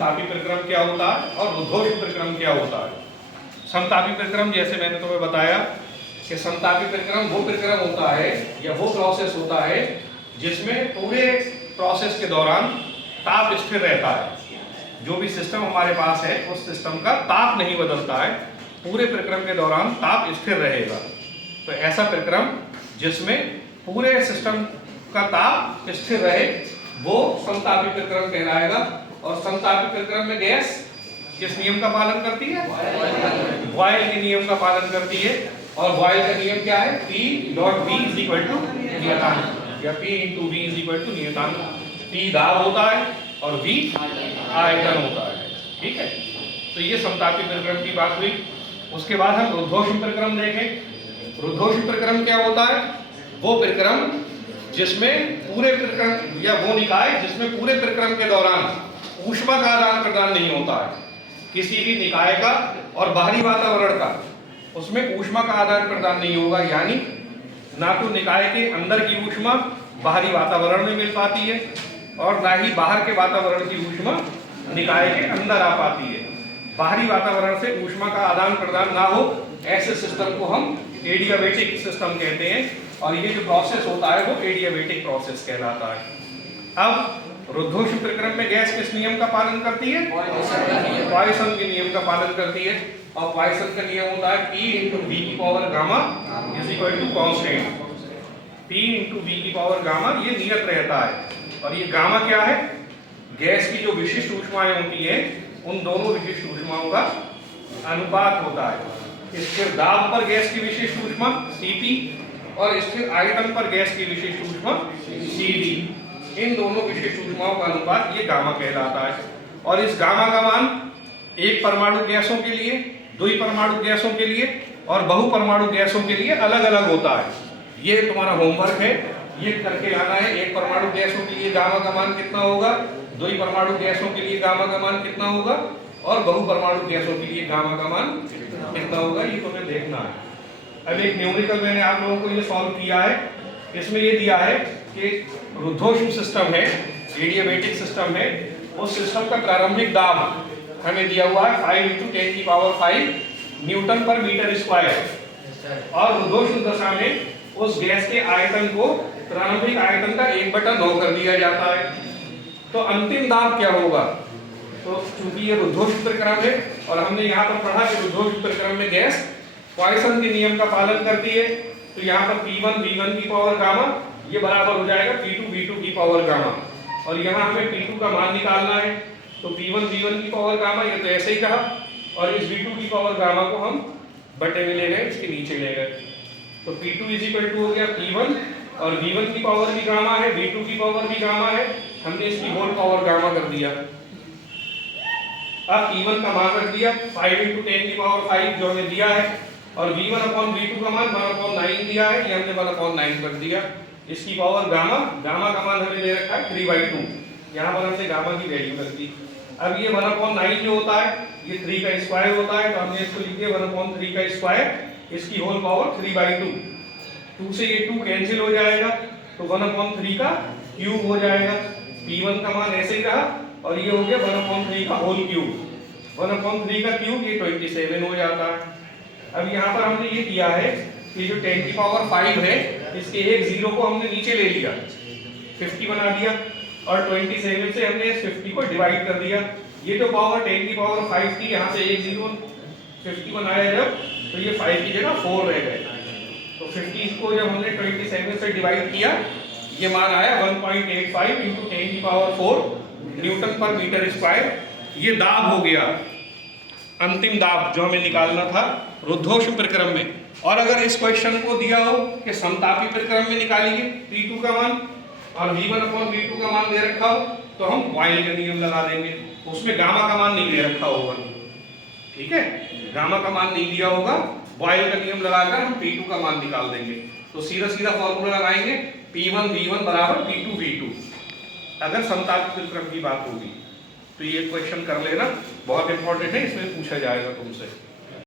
समतापी प्रक्रम क्या होता है और रुद्धोष्म प्रक्रम क्या होता है। समतापी प्रक्रम जैसे मैंने तुम्हें बताया कि समतापी प्रक्रम वो प्रक्रम होता है या वो प्रोसेस होता है जिसमें पूरे प्रोसेस के दौरान ताप स्थिर रहता है। जो भी सिस्टम हमारे पास है उस सिस्टम का ताप नहीं बदलता है, पूरे प्रक्रम के दौरान ताप स्थिर रहेगा। तो ऐसा प्रक्रम जिसमें पूरे सिस्टम का ताप स्थिर रहे वो समतापी प्रक्रम कहलाएगा। और समतापी प्रक्रम में गैस किस नियम का पालन करती है? बॉयल के नियम का पालन करती है। और बॉयल का नियम क्या है? P dot V is equal to नियतांक या P into V is equal to नियतांक। P दाब होता है और V आयतन होता है। ठीक है, तो ये समतापी प्रक्रम की बात हुई। उसके बाद हम रुद्धोष्म प्रक्रम देखें। रुद्धोष्म प्रक्रम क्या होता है? वो प्रक्रम जिसमें पूरे प्रक्रम या वो निकाय जिसमें पूरे प्रक्रम के दौरान ऊष्मा का आदान प्रदान नहीं होता है। किसी भी निकाय का और बाहरी वातावरण का उसमें ऊष्मा का आदान प्रदान नहीं होगा, यानी ना तो निकाय के अंदर की ऊष्मा बाहरी वातावरण में मिल पाती है और ना ही बाहर के वातावरण की ऊष्मा निकाय के अंदर आ पाती है। बाहरी वातावरण से ऊष्मा का आदान प्रदान ना हो ऐसे सिस्टम को हम एडियाबेटिक सिस्टम कहते हैं और ये जो प्रोसेस होता है वो एडियाबेटिक प्रोसेस कहलाता है। अब रुद्धोष्म प्रक्रम में गैस किस नियम का पालन करती है? पॉइसन के नियम का पालन करती है। और पॉइसन का नियम होता है P इंटू V की power gamma is equal to constant. P into V की पावर गामा ये नियत रहता है। और ये गामा क्या है? गैस की जो विशिष्ट ऊष्माएं होती है उन दोनों विशिष्ट ऊष्माओं का अनुपात होता है। स्थिर दाब पर गैस की विशिष्ट ऊष्मा Cp और स्थिर आयतन पर गैस की विशिष्ट ऊष्मा Cv। इन दोनों विशिष्ट ऊष्माओं का अनुपात ये गामा कहलाता है। और इस गामा का मान एक परमाणु गैसों के लिए, द्वि परमाणु गैसों के लिए और बहुपरमाणु गैसों के लिए अलग अलग होता है। ये तुम्हारा होमवर्क है, ये करके लाना है। एक परमाणु गैसों के लिए गामा का मान कितना होगा, द्वि परमाणु गैसों के लिए गामा का मान कितना होगा और बहुपरमाणु गैसों के लिए गामा का मान कितना होगा, ये तुम्हें देखना है। अब एक न्यूमेरिकल मैंने आप लोगों को ये सॉल्व किया है। इसमें ये दिया है कि रुद्धोष्म सिस्टम है, एडियाबेटिक सिस्टम है, उस सिस्टम का प्रारंभिक दाब हमें दिया हुआ है 5 × 10⁵ न्यूटन पर मीटर स्क्वायर। और रुद्धोष्म दशा में उस गैस के आयतन को प्रारंभिक आयतन का 1/9 कर दिया जाता है। तो अंतिम दाब क्या होगा? तो चूंकि ये रुद्धोष्म प्रक्रम है और हमने यहाँ पर पढ़ा कि रुद्धोष्म प्रक्रम में गैस पॉइसन के नियम का पालन करती है, तो यहाँ पर P1 V1 की पावर गामा ये बराबर हो जाएगा P2 V2 की पावर गामा। और यहाँ हमें P2 का मान निकालना है, तो P1 V1 की पावर गामा ये तो ऐसे ही कहा और इस V2 की पावर गामा को हम बटे में ले गए, इसके नीचे ले गए। तो P2 इज इक्वल टू हो गया P1 और V1 की पावर भी गामा है, V2 की पावर भी गामा है, हमने इसकी होल पावर गामा कर दिया। अब P1 का मान रख दिया 5 × 10⁵ जो हमें दिया है और V1/V2 का मान 1/9 दिया है, ये हमने 1/9 कर दिया। इसकी पावर गामा, गामा का मान हमें दे रखा है 3/2, यहाँ पर हमने गामा की वैल्यू रख दी। अब ये 1/9 जो होता है ये 3 का स्क्वायर होता है, तो हमने इसको लिख दिया 1/3 का स्क्वायर, इसकी होल पावर 3/2। 2 से ये 2 कैंसिल हो जाएगा तो 1/3 का क्यूब हो जाएगा। P1 का मान ऐसे ही रहा और ये हो गया 1/3 का होल क्यूब। 1/3 का क्यूब ये 27 हो जाता है। अब यहाँ पर हमने ये किया है कि जो 10⁵ है इसके एक जीरो को हमने नीचे ले लिया, 50 बना दिया और 27 से हमने इस 50 को डिवाइड कर दिया। ये जो पावर 10⁵ थी यहाँ से एक जीरो 50 बनाया जब, तो ये 5 की जगह 4 रह गए। तो 50 को जब हमने 27 से डिवाइड किया ये मान आया 1.85 × 10⁴ न्यूटन पर मीटर स्क्वायर। ये दाब हो गया, अंतिम दाब जो हमें निकालना था रुद्धोष्म प्रक्रम में। और अगर इस क्वेश्चन को दिया हो कि समतापी प्रक्रम में निकालिए P2 का मान और V1/V2 का मान दे रखा हो तो हम बॉयल का नियम लगा देंगे, उसमें गामा का मान नहीं दे रखा होगा। ठीक है, गामा का मान नहीं दिया होगा, बॉयल का नियम लगाकर हम P2 का मान निकाल देंगे। तो सीधा सीधा फॉर्मूला लगाएंगे P1 V1 बराबर P2 V2 अगर समतापी प्रक्रम की बात होगी। तो ये क्वेश्चन कर लेना, बहुत इंपॉर्टेंट है, इसमें पूछा जाएगा तुमसे।